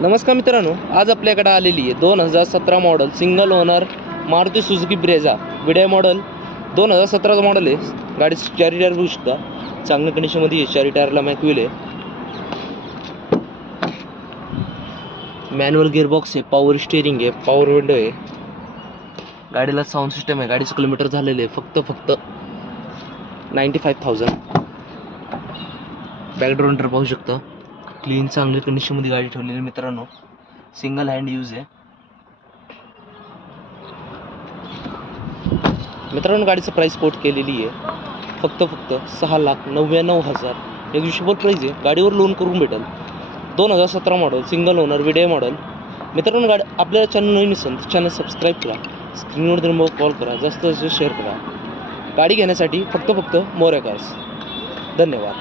नमस्कार मित्रांनो, आज आपल्याकडे आलेली आहे 2017 model single owner Maruti Suzuki Brezza विडे model 2017 model आहे. गाडीची चारी टायर बघू शकता, चांगल्या कंडिशनमध्ये आहे. चारी टायरला मॅक्युल आहे, मॅन्युअल गिअरबॉक्स आहे, पॉवर स्टिअरिंग आहे, पॉवर विंडो आहे. गाडीला साऊंड सिस्टम आहे. गाडीचं किलोमीटर झालेले आहे फक्त 95,000. बॅकग्राऊंड तर पाहू शकता, क्लीन चांगली कंडिशनमध्ये गाडी ठेवलेली मित्रांनो. सिंगल हँड यूज आहे मित्रांनो. गाडीचं प्राइस कोट केलेली आहे फक्त 6,99,000. नेगोशिएबल प्राइस आहे. गाडीवर लोन करून भेटेल. 2017 मॉडेल सिंगल ओनर विडे मॉडेल मित्रांनो. गाडी आपल्या चॅनल नवीन असेल तर चॅनल सबस्क्राईब करा, स्क्रीनवर नंबर कॉल करा, जास्त शेअर करा. गाडी घेण्यासाठी फक्त मोरया कार्स. धन्यवाद.